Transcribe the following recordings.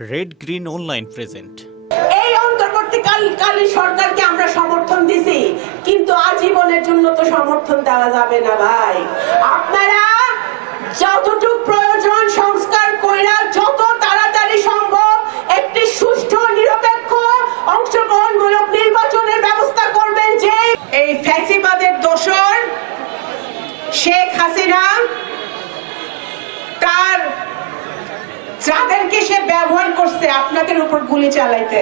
Red green online present এই অন্তর্বর্তীকালীন সরকারকে আমরা সমর্থন দিছি। কিন্তু আজীবনের জন্য তো সমর্থন দেওয়া যাবে না ভাই। আপনারা যতটুকু প্রয়োজন সংস্কার কইরা যাদেরকে সে ব্যবহার করছে আপনাদের উপর গুলি চালাইতে,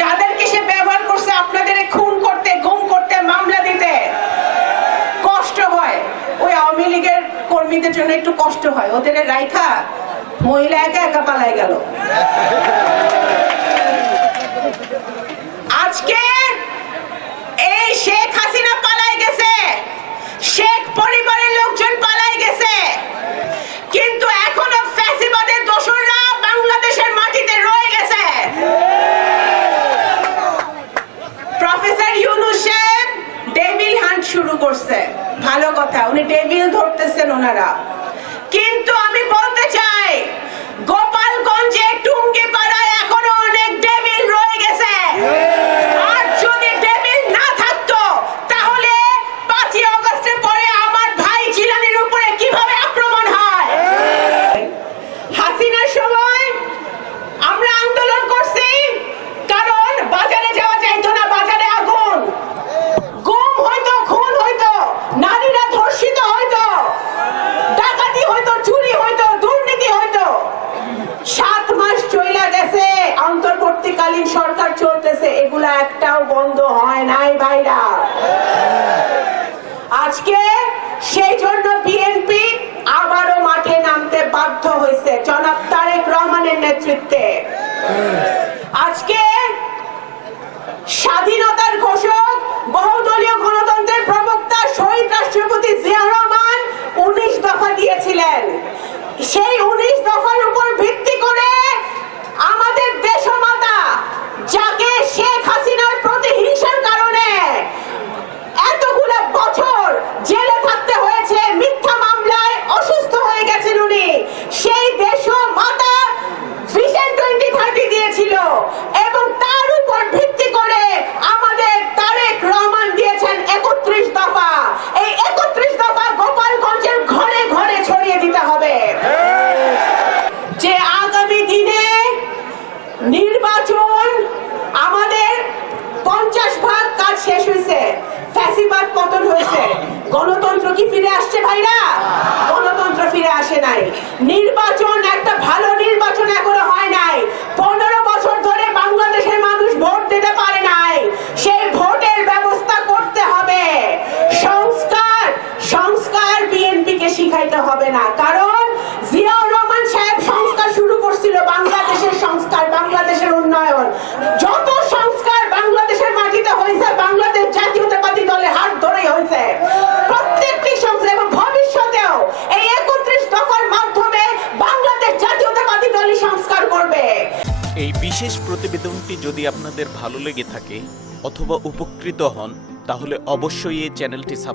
যাদেরকে সে ব্যবহার করছে আপনাদের খুন করতে, গুম করতে, মামলা দিতে, কষ্ট হয়। ওই আওয়ামী লীগের কর্মীদের জন্য একটু কষ্ট হয়। ওদের রাইখা, মহিলা একা একা পালাই গেল। করছে। ভালো কথা উনি টেবিল ধরতেছেন ওনারা। কিন্তু চলতেছে একটাও বন্ধ হয় নাই ভাইরা। আজকে সেই জন্য বিএনপি আবারও মাঠে নামতে বাধ্য হয়েছে জনাব তারেক রহমানের নেতৃত্বে। আজকে দিয়েছিল এবং তার উপর ভিত্তি করে আমাদের তারেক রহমান দিয়েছেন একত্রিশ দফা। এই একত্রিশ দফা গোপালগঞ্জের ঘরে ঘরে ছড়িয়ে দিতে হবে। যে আগামী দিনে নির্বাচন আমাদের পঞ্চাশ ভাগ কাজ শেষ হয়েছে, ফ্যাসিবাদ পতন হয়েছে। গণতন্ত্র কি ফিরে আসছে ভাইরা? গণতন্ত্র ফিরে আসে নাই। নির্বাচন একটা ভালো নির্বাচন এখনও হয় নাই পনেরো বছর ধরে বাংলাদেশের মানুষ ভোট দিতে পারে নাই সেই ভোটের ব্যবস্থা করতে হবে সংস্কার সংস্কার বিএনপি হবে না। কারণ জিয়াউর রহমান সাহেব সংস্কার শুরু করছিল বাংলাদেশের সংস্কার, বাংলাদেশের উন্নয়ন। যত সংস্কার বাংলাদেশের মাটিতে হয়েছে, বাংলাদেশ জাতীয়তাবাদী দলের হাত ধরেই হয়েছে। প্রত্যেকটি সংস্কার এবং ভবিষ্যতেও এই একত্রিশ দফার মাধ্যমে বাংলাদেশ জাতীয়তাবাদী দলই সংস্কার করবে। এই বিশেষ প্রতিবেদনটি যদি আপনাদের ভালো লেগে থাকে অথবা উপকৃত হন, তাহলে অবশ্যই এই চ্যানেলটি সাবস্ক্রাইব